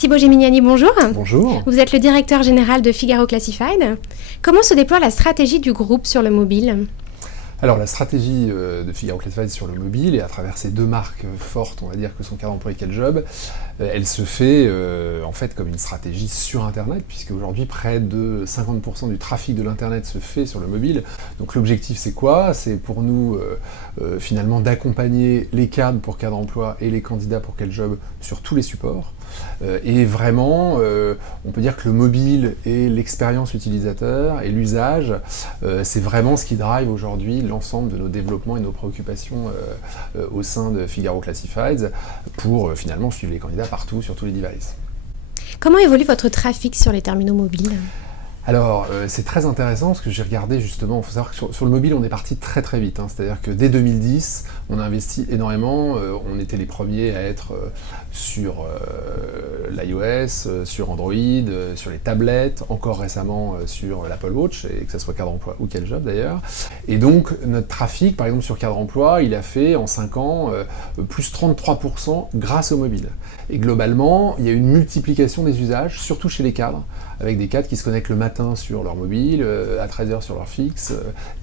Thibaut Gemignani, bonjour. Bonjour. Vous êtes le directeur général de Figaro Classified. Comment se déploie la stratégie du groupe sur le mobile ? Alors la stratégie de Figaro Classified sur le mobile, et à travers ces deux marques fortes, on va dire, que sont Cadre Emploi et Quel Job, elle se fait en fait comme une stratégie sur Internet, puisque aujourd'hui près de 50% du trafic de l'Internet se fait sur le mobile. Donc l'objectif c'est quoi ? C'est pour nous finalement d'accompagner les cadres pour Cadre Emploi et les candidats pour Quel Job sur tous les supports. Et vraiment, on peut dire que le mobile et l'expérience utilisateur et l'usage, c'est vraiment ce qui drive aujourd'hui l'ensemble de nos développements et nos préoccupations au sein de Figaro Classifieds pour finalement suivre les candidats partout, sur tous les devices. Comment évolue votre trafic sur les terminaux mobiles ? Alors, c'est très intéressant parce que j'ai regardé justement, il faut savoir que sur le mobile, on est parti très très vite. C'est-à-dire que dès 2010, on a investi énormément. On était les premiers à être sur l'iOS, sur Android, sur les tablettes, encore récemment sur l'Apple Watch, et que ce soit Cadre Emploi ou Quel Job d'ailleurs. Et donc, notre trafic, par exemple sur Cadre Emploi, il a fait en 5 ans plus 33% grâce au mobile. Et globalement, il y a une multiplication des usages, surtout chez les cadres, avec des cadres qui se connectent le matin sur leur mobile, à 13h sur leur fixe,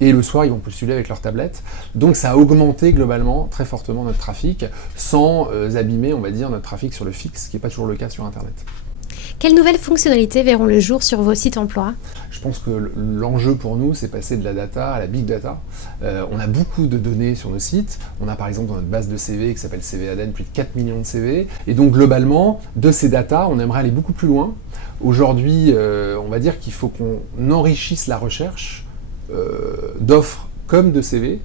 et le soir ils vont postuler avec leur tablette. Donc ça a augmenté globalement très fortement notre trafic, sans abîmer, on va dire, notre trafic sur le fixe, ce qui n'est pas toujours le cas sur Internet. Quelles nouvelles fonctionnalités verront le jour sur vos sites emploi ? Je pense que l'enjeu pour nous, c'est passer de la data à la big data. On a beaucoup de données sur nos sites. On a par exemple dans notre base de CV qui s'appelle CV ADN plus de 4 millions de CV. Et donc globalement, de ces data, on aimerait aller beaucoup plus loin. Aujourd'hui, on va dire qu'il faut qu'on enrichisse la recherche d'offres comme de CV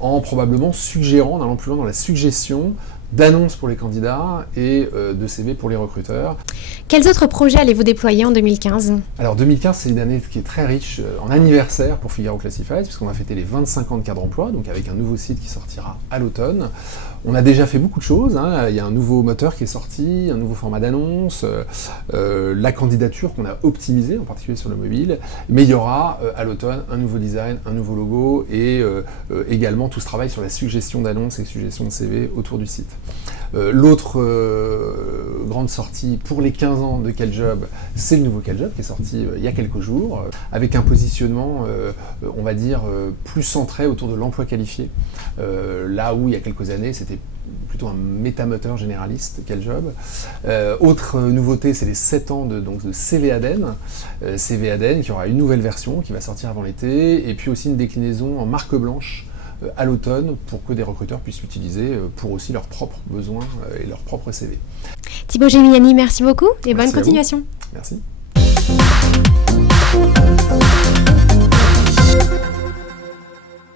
en probablement suggérant, en allant plus loin dans la suggestion d'annonces pour les candidats et de CV pour les recruteurs. Quels autres projets allez-vous déployer en 2015 ? Alors 2015, c'est une année qui est très riche en anniversaire pour Figaro Classified, puisqu'on va fêter les 25 ans de Cadre Emploi, donc avec un nouveau site qui sortira à l'automne. On a déjà fait beaucoup de choses, il y a un nouveau moteur qui est sorti, un nouveau format d'annonce, la candidature qu'on a optimisée, en particulier sur le mobile, mais il y aura à l'automne un nouveau design, un nouveau logo et également tout ce travail sur la suggestion d'annonces et suggestion de CV autour du site. L'autre grande sortie pour les 15 ans de Quel Job, c'est le nouveau Quel Job qui est sorti il y a quelques jours, avec un positionnement, on va dire, plus centré autour de l'emploi qualifié, là où il y a quelques années c'était plutôt un métamoteur généraliste, Quel Job. Autre nouveauté, c'est les 7 ans de CV ADN. CV ADN qui aura une nouvelle version qui va sortir avant l'été, et puis aussi une déclinaison en marque blanche à l'automne pour que des recruteurs puissent l'utiliser pour aussi leurs propres besoins et leurs propres CV. Thibaut Gemignani, merci beaucoup et bonne Merci à vous. continuation. Merci.